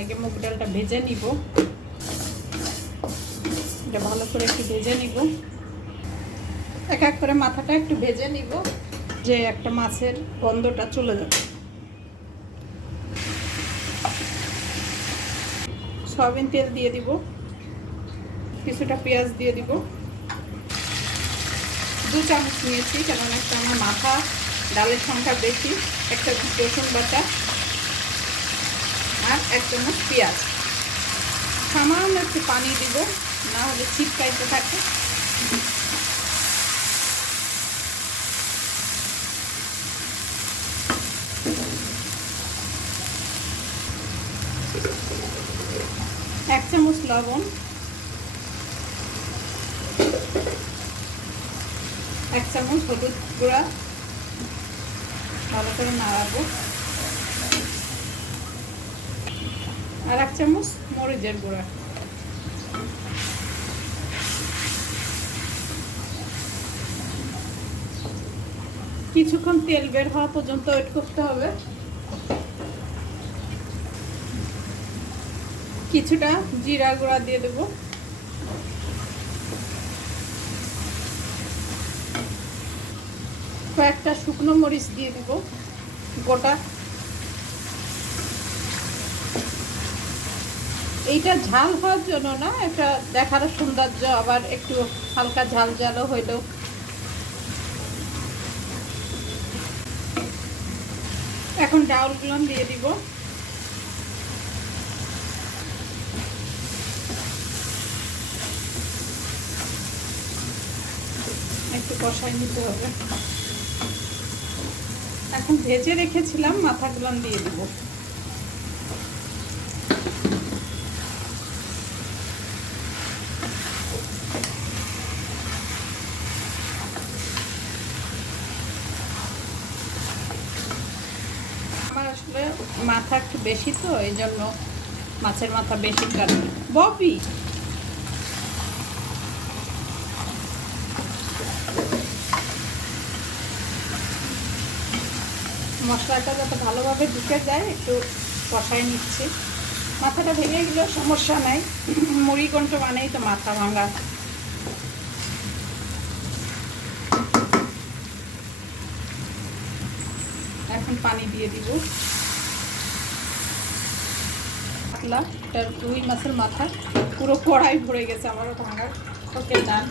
আগে মুগ ডালটা ভেজে নিব। এটা ভালো করে একটু ভেজে নিব, এক এক করে মাথাটা একটু ভেজে নিব, যে একটা মাছের গন্ধটা চলে যাবে। সয়াবিন তেল দিয়ে দিব, কিছুটা পেঁয়াজ দিয়ে দিব, 2 চামচ নিয়েছি কারণ একটা আমার মাথা ডালের সংখ্যা বেশি। 1 চামচ রসুন বাটা আর 1 চামচ পেঁয়াজ। সামান্য একটু পানি দিব, না হলে ছিটকাইতে থাকে। এক চামচ লবণ, 1 চামচ হলুদ গুঁড়া, ভালো করে নাড়াবো, আর 1 চামচ মরিচের গুঁড়া। কিছুক্ষণ তেল বের হওয়া পর্যন্ত ওয়েট করতে হবে। কিছুটা জিরা গুঁড়া দিয়ে দেব, কয়েকটা শুকনো মরিচ দিয়ে দেব গোটা। এইটা ঝাল হওয়ার জন্য না, এটা দেখার সৌন্দর্য, আবার একটু হালকা ঝাল ঝালও হইলেও। এখন ডাউলগুলো দিয়ে দিব, একটু কষাই নিতে হবে। এখন ভেজে রেখেছিলাম মাথাগুলো দিয়ে দিব। আমার আসলে মাথা একটু বেশি, তো এই জন্য মাছের মাথা বেশি কাটে। ববি মশলাটা যাতে ভালোভাবে ঢুকে যায় একটু কষাই নিচ্ছি। মাথাটা ভেঙে গেলেও সমস্যা নাই, মুড়িঘণ্ট মানেই তো মাথা ভাঙা। এখন পানি দিয়ে দিব। এটা রুই মাছের মাথা পুরো কড়াই ভরে গেছে আমারও ভাঙা। ওকে ডান।